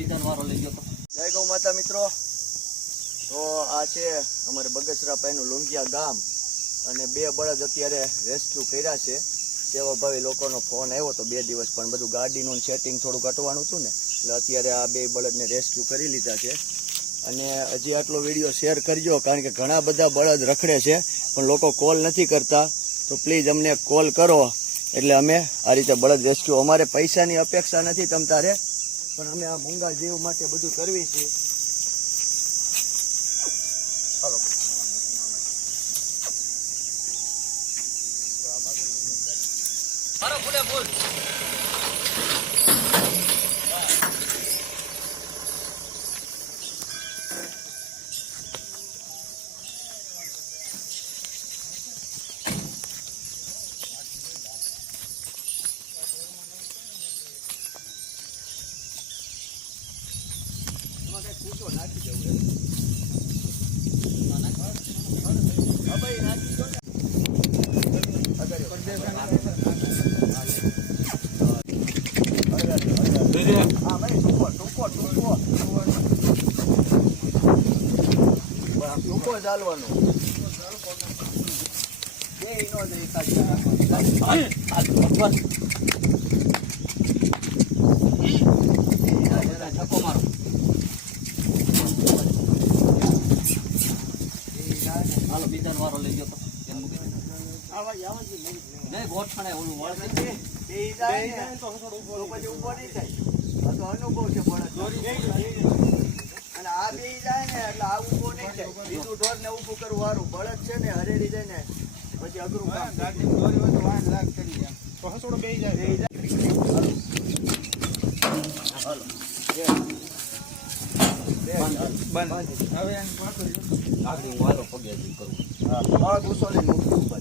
બીજાનો વારો લઈ ગયો જય ગૌ માતા મિત્રો. તો આ છે અમારે બગસરા પાયનું લુંગિયા ગામ. અને બે બળદ અત્યારે રેસ્ક્યુ કર્યા છે. સેવાભાવી લોકોનો ફોન આવ્યો તો બે દિવસ પણ બધું ગાડીનું સેટિંગ થોડું કટવાનું હતું ને, એટલે અત્યારે આ બે બળદને રેસ્ક્યુ કરી લીધા છે. અને હજી આટલો વીડિયો શેર કરજો, કારણ કે ઘણા બધા બળદ રખડે છે, પણ લોકો કોલ નથી કરતા. તો પ્લીઝ અમને કોલ કરો. એટલે અમે આ રીતે બળદ રેસ્ક્યુ અમારે પૈસાની અપેક્ષા નથી તમ તારે. પણ અમે આ મૂંગા દેવ માટે બધું કરવી છે. ફૂલે ફૂલ એમાં કંઈક કૂચો નાખી દેવું એમ. હા ભાઈ, નાખી દો ને. ટૂંકો. બસ, ટૂંકો જ હાલવાનો. બેય નો જાય સાચી. ધક્કો મારો બીજાનો વારો લઈ ગયો તો એમ મૂકી. નહીં ગોઠણે ઓલું વળ છે. બેય જાય તો પછી ઊભો નહીં થાય. આ તો અનુભવ છે બળદ. અને આ બે જાય ને એટલે આ ઊભો નહીં થાય બીજું ઢોર ને ઊભું કરવું સારું બળદ છે ને હરેરી જાય ને પછી અઘરું કામ બે જાય. હાલો. બે. બે. આગળ હું હાલો પગે હજી કરું હા, આ ગુસ્સો લઈને ઊભી ઉપર.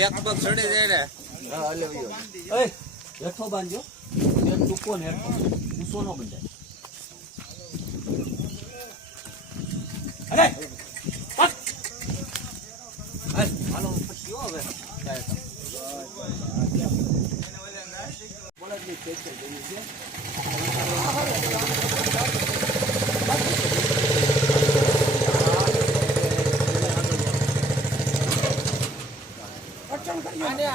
એક પગ ચડી જાય ને હા, હલાવી એ હેઠો બાંધજો એક ટૂંકો ને હેઠો ગુસો નો બંધાય અરે! હાલો પછી હો હવે જાય તો. બળદની ખેંચાઈ ગઈ છે.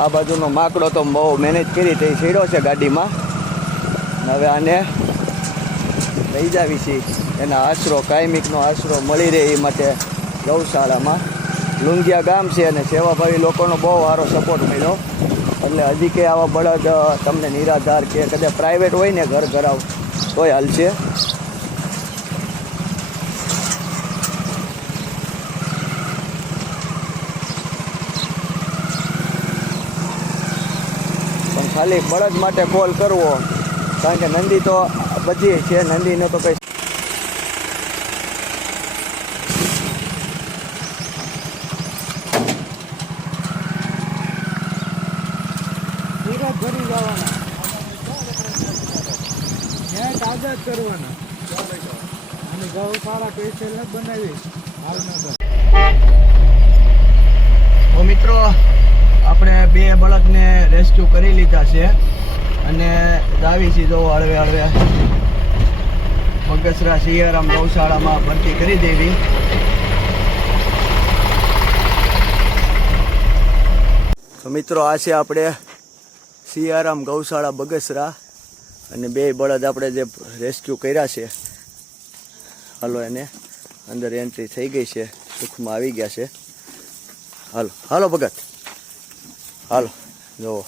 આ બાજુનો માકડો તો બહુ મહેનત કરી તે છેડ્યો છે ગાડીમાં. હવે આને લઈ જાવી છીએ એના આશરો, કાયમિકનો આશરો મળી રહે એ માટે ગૌશાળામાં. લુંગિયા ગામ છે અને સેવાભાવી લોકોનો બહુ સારો સપોર્ટ મળ્યો. એટલે હજી કે આવા બળદ તમને નિરાધાર કે કદાચ પ્રાઇવેટ હોય ને ઘર ઘરાવ, તોય હાલશે પણ ખાલી બળદ માટે કોલ કરવો. કારણ કે નંદી તો બધી છે નંદીને તો કઈ ત્યાં કાગળ કરવાના અને ગૌશાળા જ બનાવી ભાવનગર તો મિત્રો આપણે બે બળદને રેસ્ક્યુ કરી લીધા છે. અને દાવી સીધો હળવે હળવે. મગસરા સિયારામ ગૌશાળામાં ભરતી કરી દેવી તો મિત્રો, આ છે આપણે સિયારામ ગૌશાળા બગસરા અને બે બળદ આપણે જે રેસ્ક્યુ કર્યા છે. હાલો એને અંદર એન્ટ્રી થઈ ગઈ છે. સુખમાં આવી ગયા છે. હાલો હાલો ભગત. હાલો જુઓ.